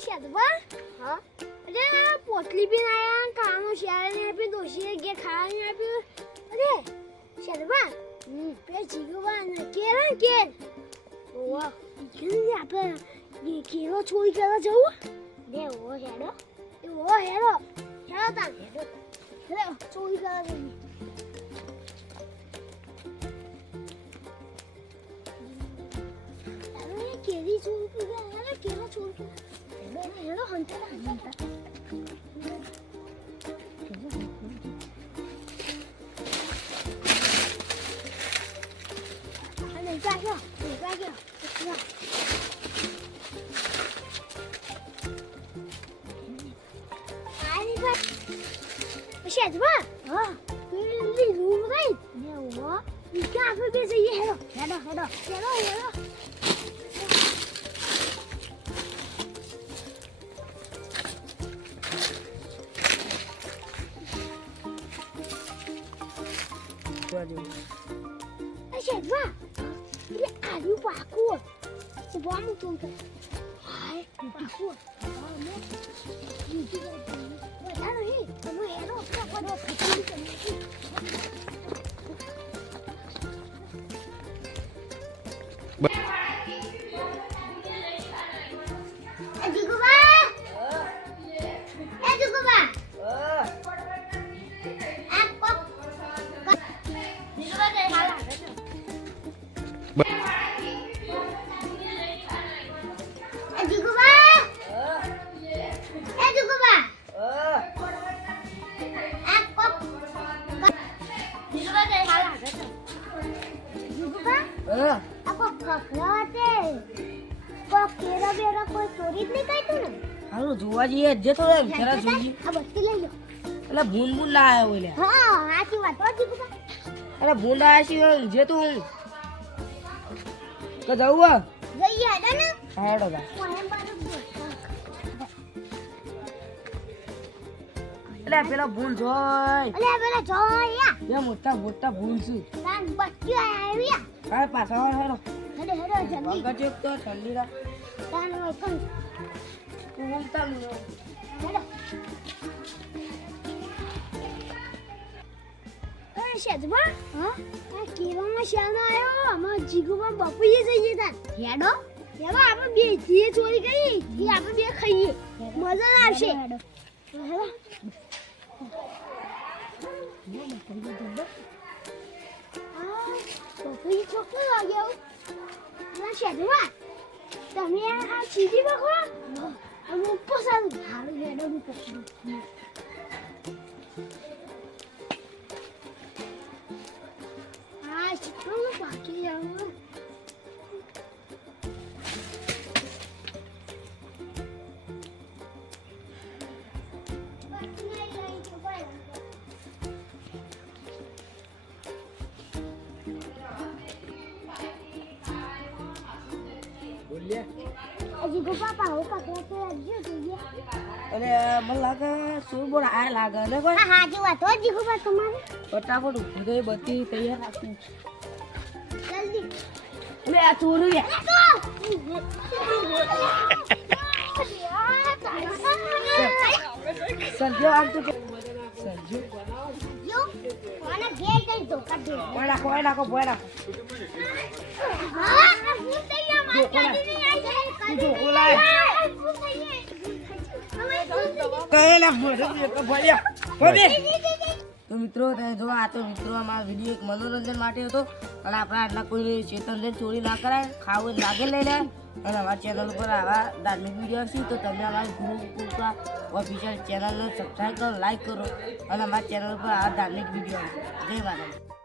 શેદવા હા અરે પોટલી બી આયા કાનો શેરને આપી દોશી કે ખાઈને આપ્યું અરે શેદવા પે જીગવા ને કેરા કે ઓવા કે આપણે કેરો છોઈ કરવા જવું દે ઓ હેડો ઓ હેડો હેડો તા હેડો છોઈ કરવા જવું કેરી છોઈ કે કેરો છોઈ કે હેડો હંતા અને જાજો આની બા શેદવા હા લી રૂમ ગઈ ને ઓ ઈકા આપણે બે જઈએ હેડો શેદવા એટલે આલુ પાકું સુવાનું તું તો હાય પાકું બધા નહીં તમે હેરો પડો ખીચડી કરી જોવા જઈએ જે તો જરા જોઈએ આ બસ્તી લઈ લો એટલે ભૂન ભૂન ના આવ્યો એટલે હા આથી વાત હોતી બકા અરે ભૂન આવ્યા છે જે તું કે જવું જઈએ આડા ને હેડો જા એટલે પેલા ભૂન જોય અલે પેલા જોયા એ મોટા ભૂન છે તાન બસ્તી આવ્યા કાય પાછા હેડો હેડો જલ્દી ગજે તો ઠંડી રા તાન હોય કન ઘૂમતા નો હેડો અરે શેદવા હા આ કેવામાં શાના આયો અમાર જીગુમાં બાપુએ જઈએ તા હેડો હેડો આપણે બે જે ચોરી કરી એ આપણે બે ખાઈએ મજા આવશે હેડો બાપુએ ચોકલો લાગ્યો ના શેદવા તમે આ સીધી બખો I'm pasando halu hedo ni kasih. Ah, cikgu pakai yang. Boleh. Aji ko papa ho pakai tu aja tu ya. અરે મને લાગે સુરબોર આ લાગે ને કોઈ હા જો વાત હો જી ખબર તમારે ફટાફટ ઉભી રહી બધી તૈયાર રાખું જલ્દી લે આ ચોરું યાર સંજો આમ તો સંજો જો મને ઘેર જઈ તો કાઢો બોય રાખો હા હું તૈયાર માર કાઢી આવી જો ઓલા કહેલા તો મિત્રો તમે જો આ તો મિત્રો અમારા વિડીયો એક મનોરંજન માટે હતો અને આપણે આટલા કોઈ ચેતનને ચોરી ના કરાય ખાવું લાગે લઈ લે અને અમારા ચેનલ ઉપર આવા ધાર્મિક વિડીયો હશે તો તમે અમારા ગુરુ ઓફિશિયલ ચેનલને સબસ્ક્રાઈબ કરો લાઈક કરો અને અમારા ચેનલ ઉપર આવા ધાર્મિક વિડીયો હશે જય માતાજી.